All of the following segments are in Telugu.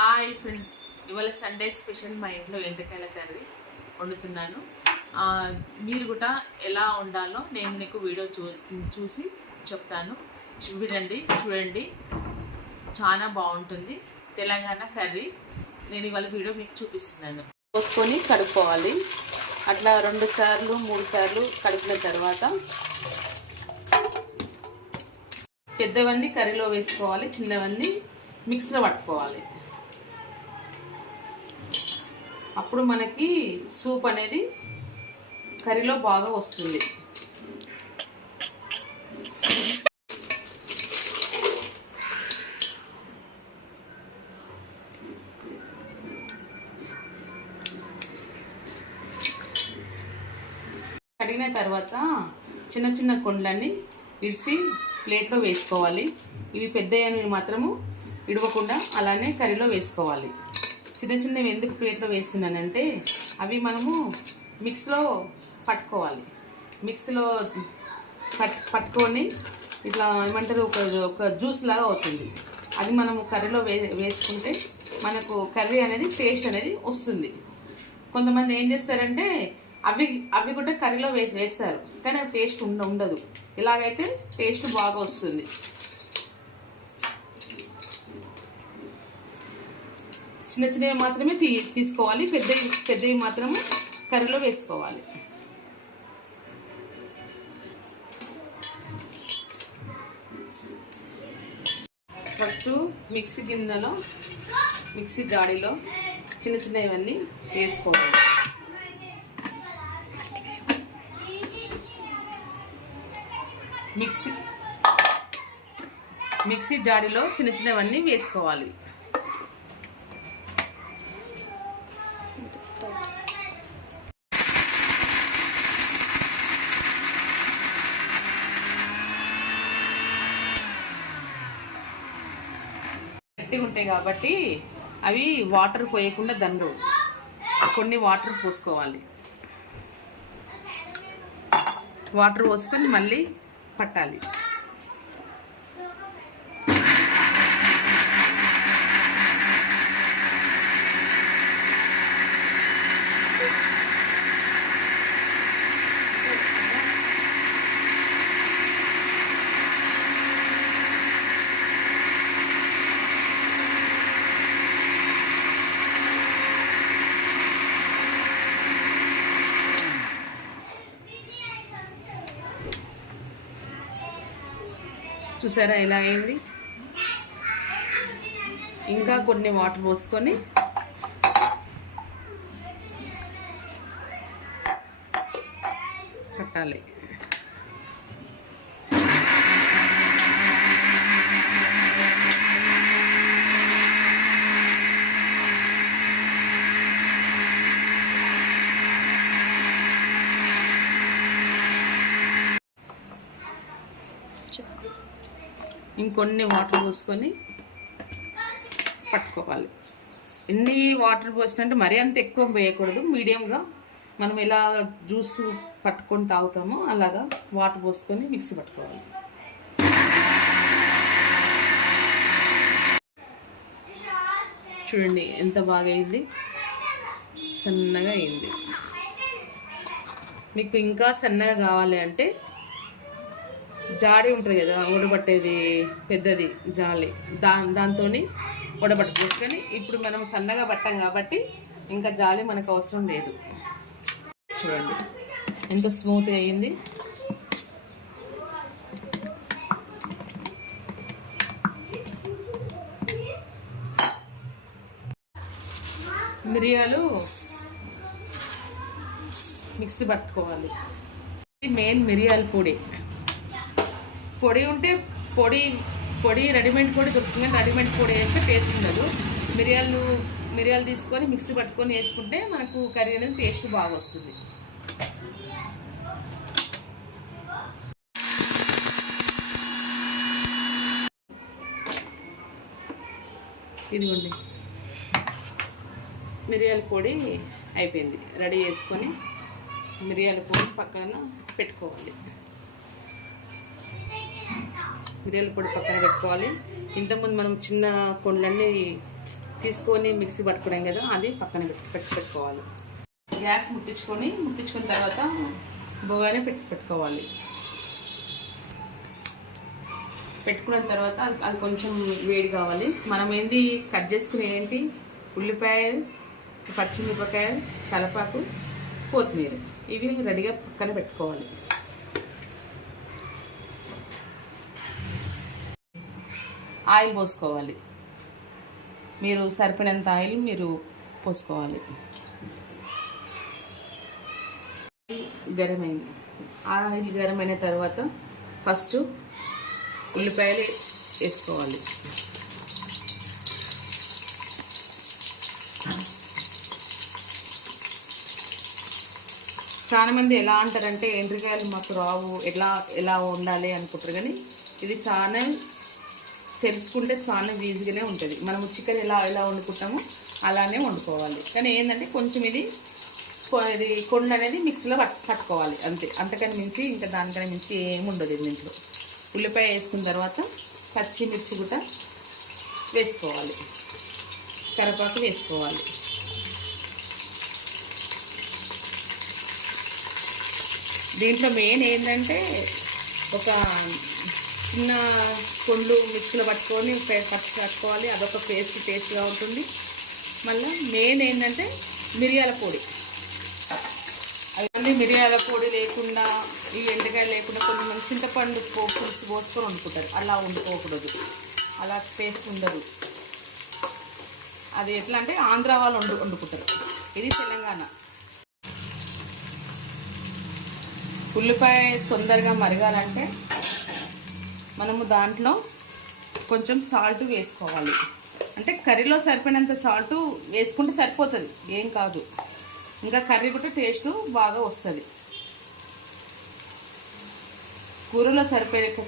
హాయ్ ఫ్రెండ్స్, ఇవాళ సండే స్పెషల్ మా ఇంట్లో ఎండ్రకాయల కర్రీ వండుతున్నాను. మీరు కూడా ఎలా వండాలో నేను మీకు వీడియో చూసి చెప్తాను. చూడండి, చాలా బాగుంటుంది తెలంగాణ కర్రీ. నేను ఇవాళ వీడియో మీకు చూపిస్తున్నాను. పోసుకొని కడుక్కోవాలి. అట్లా 2 సార్లు 3 సార్లు కడిగిన తర్వాత పెద్దవన్నీ కర్రీలో వేసుకోవాలి, చిన్నవన్నీ మిక్స్లో పట్టుకోవాలి. అప్పుడు మనకి సూప్ అనేది కర్రీలో బాగా వస్తుంది. కడిగిన తర్వాత చిన్న చిన్న కొండలన్నీ ఇడిసి ప్లేట్లో వేసుకోవాలి. ఇవి పెద్దవి మాత్రము ఇడవకుండా అలానే కర్రీలో వేసుకోవాలి. చిన్న చిన్నవి ఎందుకు ప్లేట్లో వేస్తున్నానంటే అవి మనము మిక్స్లో పట్టుకోవాలి. మిక్స్లో పట్టుకొని ఇట్లా ఏమంటారు, ఒక జ్యూస్ లాగా అవుతుంది. అది మనము కర్రీలో వేసుకుంటే మనకు కర్రీ అనేది టేస్ట్ అనేది వస్తుంది. కొంతమంది ఏం చేస్తారంటే అవి కూడా కర్రీలో వేస్తారు, కానీ అవి టేస్ట్ ఉండదు. ఇలాగైతే టేస్ట్ బాగా వస్తుంది. చిన్న చిన్నవి మాత్రమే తీసుకోవాలి, పెద్దవి మాత్రమే కర్రీలో వేసుకోవాలి. ఫస్ట్ మిక్సీ జాడీలో చిన్న చిన్నవన్నీ వేసుకోవాలి. మిక్సీ జాడీలో చిన్న చిన్నవన్నీ వేసుకోవాలి. గట్టిగా ఉంటాయి కాబట్టి అవి వాటర్ పోయకుండా దండ్రు కొన్ని వాటర్ పోసుకోవాలి. వాటర్ పోసుకొని మళ్ళీ పట్టాలి. చూసారా ఇలా అయింది. ఇంకా కొన్ని వాటర్ పోసుకొని పట్టాలి. ఇంకొన్ని వాటర్ పోసుకొని పట్టుకోవాలి. ఎన్ని వాటర్ పోసినట్టు మరీ అంత ఎక్కువ వేయకూడదు, మీడియంగా మనం ఎలా జ్యూస్ పట్టుకొని తాగుతామో అలాగా వాటర్ పోసుకొని మిక్సీ పట్టుకోవాలి. చూడండి ఎంత బాగా అయింది, సన్నగా అయింది. మీకు ఇంకా సన్నగా కావాలి అంటే జాడి ఉంటుంది కదా, వడబట్టేది పెద్దది జాలి, దాంతో వడబట్టుకోవచ్చు. కానీ ఇప్పుడు మనం సన్నగా పట్టాం కాబట్టి ఇంకా జాలి మనకు అవసరం లేదు. చూడండి ఎంత స్మూత్గా అయింది. మిరియాలు మిక్సీ పట్టుకోవాలి. ఇది మెయిన్ మిరియాల పొడి ఉంటే పొడి రెడీమేడ్ పొడి దొరుకుతుంది, కానీ రెడీమేడ్ పొడి వేస్తే టేస్ట్ ఉండదు. మిరియాలు తీసుకొని మిక్సీ పట్టుకొని వేసుకుంటే మనకు కర్రీ అనేది టేస్ట్ బాగా వస్తుంది. ఇదిగోండి మిరియాల పొడి అయిపోయింది. రెడీ చేసుకొని మిరియాల పొడి పక్కన పెట్టుకోవాలి. మిరియాల పొడి పక్కన పెట్టుకోవాలి. ఇంతకుముందు మనం చిన్న కొండలన్నీ తీసుకొని మిక్సీ పట్టుకున్నాం కదా, అది పక్కన పెట్టుకోవాలి. గ్యాస్ ముట్టించుకున్న తర్వాత బొగానే పెట్టుకోవాలి. పెట్టుకున్న తర్వాత అది కొంచెం వేడి కావాలి. మనం ఏంటి కట్ చేసుకునే ఏంటి ఉల్లిపాయలు, పచ్చిమిరపకాయలు, కలపాకు, కొత్తిమీర, ఇవి రెడీగా పక్కన పెట్టుకోవాలి. ఆయిల్ పోసుకోవాలి. మీరు సరిపడినంత ఆయిల్ మీరు పోసుకోవాలి. ఆయిల్ గరం అయిన తర్వాత ఫస్ట్ ఉల్లిపాయలు వేసుకోవాలి. చాలామంది ఎలా అంటారంటే ఎండ్రికాయలు మాకు రావు, ఎలా వండాలి అనుకుంటారు. కానీ ఇది చాలా తెలుసుకుంటే చాలా ఈజీగానే ఉంటుంది. మనము చికెన్ ఎలా వండుకుంటామో అలానే వండుకోవాలి. కానీ ఏంటంటే కొంచెం ఇది కొండ అనేది మిక్సీలో పట్టుకోవాలి అంతే. అంతకని మించి ఇంకా దానికని మించి ఏముండదు దీంట్లో. ఉల్లిపాయ వేసుకున్న తర్వాత పచ్చిమిర్చి కూడా వేసుకోవాలి, కరివేపాకు వేసుకోవాలి. దీంట్లో మెయిన్ ఏంటంటే ఒక చిన్న కొండ్లు మిక్సీలో పట్టుకొని పట్టుకోవాలి. అదొక టేస్ట్గా ఉంటుంది. మళ్ళీ మెయిన్ ఏంటంటే మిరియాల పొడి. అవన్నీ మిరియాల పొడి లేకుండా, ఈ ఎండకాయ లేకుండా కొంచెం చింతపండు పులుసు పోసుకొని వండుకుంటారు. అలా వండుకోకూడదు, అలా టేస్ట్ ఉండదు. అది ఎట్లా అంటే ఆంధ్ర వాళ్ళు వండుకుంటారు, ఇది తెలంగాణ. ఉల్లిపాయ తొందరగా మరగాలంటే మనము దాంట్లో కొంచెం సాల్ట్ వేసుకోవాలి. అంటే కర్రీలో సరిపోయినంత సాల్ట్ వేసుకుంటే సరిపోతుంది, ఏం కాదు. ఇంకా కర్రీ కూడా టేస్ట్ బాగా వస్తుంది.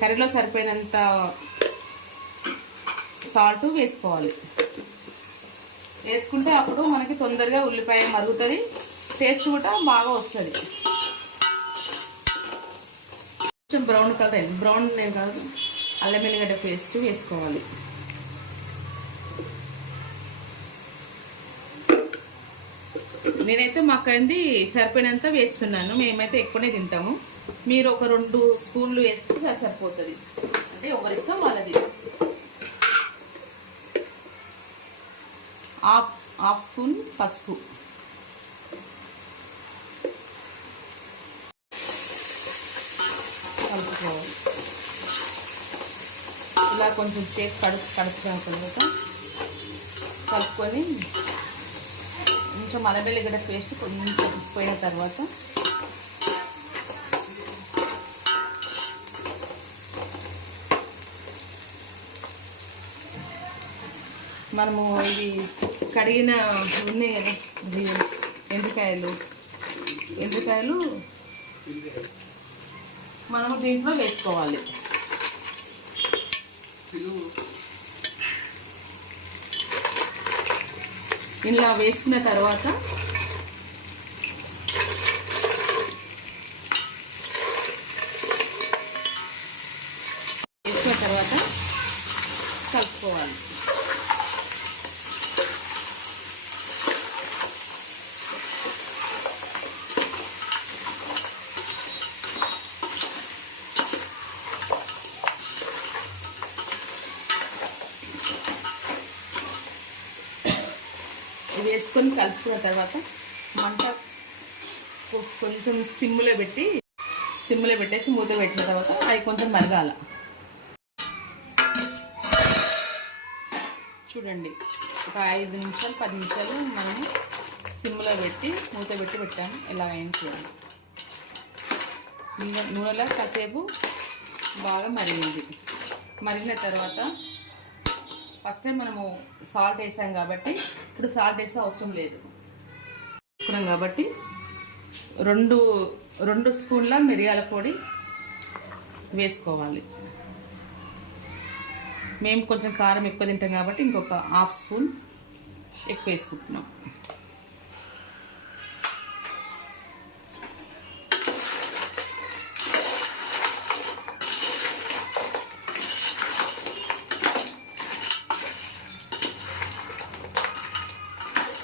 కర్రీలో సరిపోయినంత సాల్ట్ వేసుకోవాలి. వేసుకుంటే అప్పుడు మనకి తొందరగా ఉల్లిపాయ మరుగుతుంది, టేస్ట్ కూడా బాగా వస్తుంది. కొంచెం బ్రౌన్ కలర్ బ్రౌన్ కాదు, అల్లం వెల్లిగడ్డ పేస్ట్ వేసుకోవాలి. నేనైతే మాకైంది సరిపోయినంత వేస్తున్నాను. మేమైతే ఎక్కువనే తింటాము. మీరు ఒక 2 స్పూన్లు వేసుకుంటే సరిపోతుంది. అంటే ఎవరిష్టం వాళ్ళది. హాఫ్ స్పూన్ పసుపు, కలుపుకోవాలి. ఇలా కొంచెం సేపు కడుపుకున్న తర్వాత కలుపుకొని కొంచెం అల్లం వెల్లిగడ్డ పేస్ట్ కొంచెం పోయిన తర్వాత మనము ఇవి కడిగిన ఉన్నాయి కదా ఎండ్రికాయలు మనము దీంట్లో వేసుకోవాలి. ఇలా వేసుకున్న తర్వాత కలుపుకోవాలి. వేసుకొని కలుపుకున్న తర్వాత మంట కొంచెం సిమ్లో పెట్టేసి మూత పెట్టిన తర్వాత అవి కొంచెం మరగాల. చూడండి, ఒక 5 నిమిషాలు 10 నిమిషాలు మనము సిమ్లో పెట్టి మూత పెట్టాము. ఎలా అయినా చేయాలి. నూనెలో కాసేపు బాగా మరిగిన తర్వాత ఫస్ట్ టైం మనము సాల్ట్ వేసాం కాబట్టి ఇప్పుడు సాల్ట్ వేసే అవసరం లేదు కాబట్టి 2 స్పూన్ల మిరియాల పొడి వేసుకోవాలి. మేము కొంచెం కారం ఎక్కువ తింటాం కాబట్టి ఇంకొక హాఫ్ స్పూన్ ఎక్కువ వేసుకుంటున్నాం.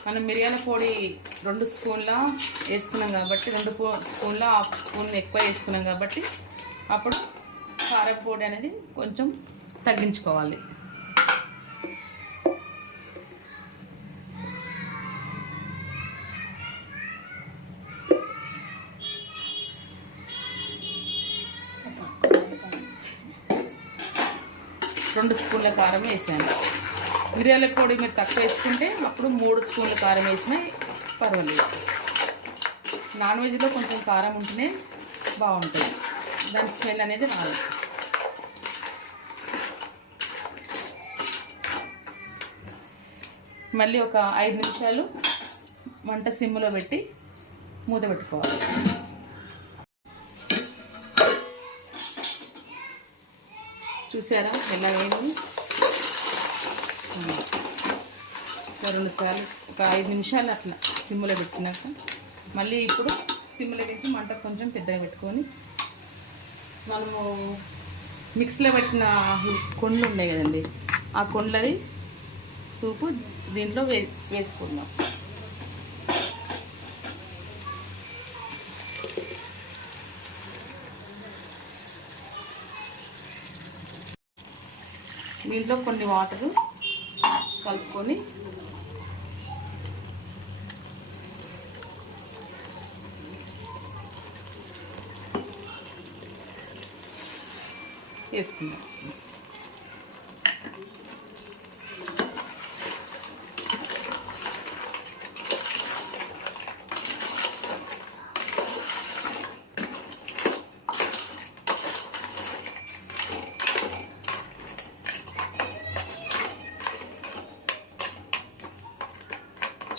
మనం మిరియాల పొడి 2 స్పూన్ల వేసుకున్నాం కాబట్టి 2 స్పూన్ల హాఫ్ స్పూన్ ఎక్కువ వేసుకున్నాం కాబట్టి అప్పుడు కారం పొడి అనేది కొంచెం తగ్గించుకోవాలి. రెండు స్పూన్ల కారం వేసాను. మిరియాల పొడి మీరు తక్కువ వేసుకుంటే అప్పుడు 3 స్పూన్ల కారం వేసినా పర్వాలేదు. నాన్ వెజ్లో కొంచెం కారం ఉంటేనే బాగుంటుంది, దాని స్మెల్ అనేది రాదు. మళ్ళీ ఒక 5 నిమిషాలు మంట సిమ్లో పెట్టి మూత పెట్టుకోవాలి. చూసారా ఎలా వేయండి? 2 సార్లు ఒక 5 నిమిషాలు అట్లా సిమ్లో పెట్టినాక మళ్ళీ ఇప్పుడు సిమ్లో పెంచి మంట కొంచెం పెద్దగా పెట్టుకొని మనము మిక్సీలో పెట్టిన కొండ్లు ఉన్నాయి కదండి, ఆ కొండ్లది సూపు దీంట్లో వేసుకుందాం. దీంట్లో కొన్ని వాటరు కలుపుకొని వేసుకుందాం.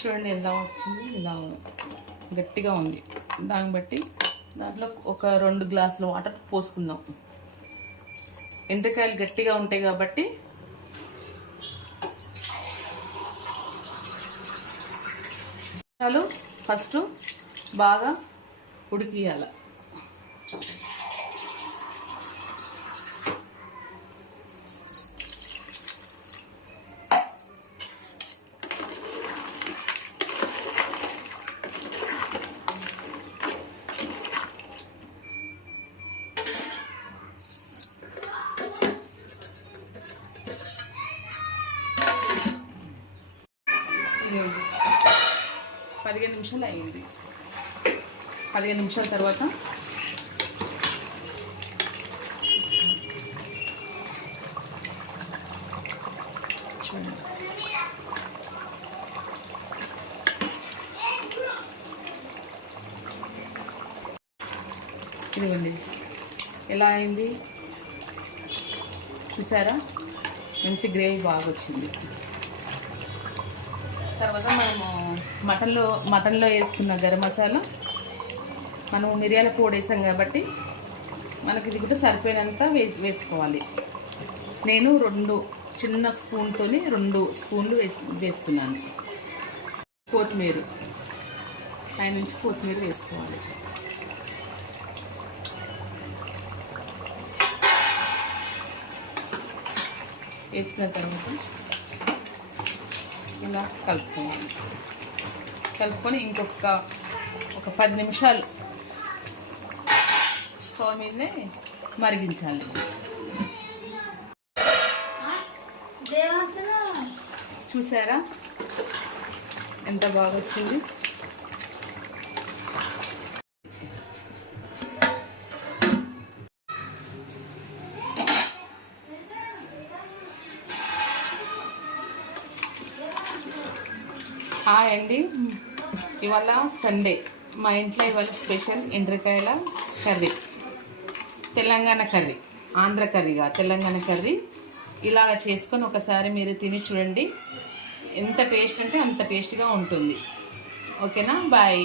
చూడండి ఎలా వచ్చింది, ఇలా గట్టిగా ఉంది. దాన్ని బట్టి దాంట్లో ఒక 2 గ్లాసుల వాటర్ పోసుకుందాం. ఎండ్రకాయలు గట్టిగా ఉంటాయి కాబట్టి ఫస్ట్ బాగా ఉడికియాలి. అయింది 15 నిమిషాలు అయింది. 15 నిమిషాల తర్వాత చూడండి ఇదిగోండి ఎలా అయింది చూసారా, మంచి గ్రేవీ బాగా వచ్చింది. తర్వాత మనము మటన్లో వేసుకున్న గరం మసాలా మనము మిరియాల పొడి వేసాం కాబట్టి మనకి ఇది కూడా సరిపోయినంత వేసుకోవాలి. నేను 2 చిన్న స్పూన్తో 2 స్పూన్లు వేస్తున్నాను. కొత్తిమీర పైనుంచి కొత్తిమీర వేసుకోవాలి. వేసిన తర్వాత ఇలా కలుపుకొని ఇంకొక 10 నిమిషాలు స్టవ్ మీదనే మరిగించాలి. చూసారా ఎంత బాగా వచ్చింది. హాయ్ అండి, ఇవాళ సండే మా ఇంట్లో ఇవాళ స్పెషల్ ఎండ్రకాయల కర్రీ, తెలంగాణ కర్రీ, ఆంధ్ర కర్రీగా తెలంగాణ కర్రీ. ఇలాగ చేసుకొని ఒకసారి మీరు తిని చూడండి, ఎంత టేస్ట్ అంటే అంత టేస్ట్గా ఉంటుంది. ఓకేనా, బాయ్.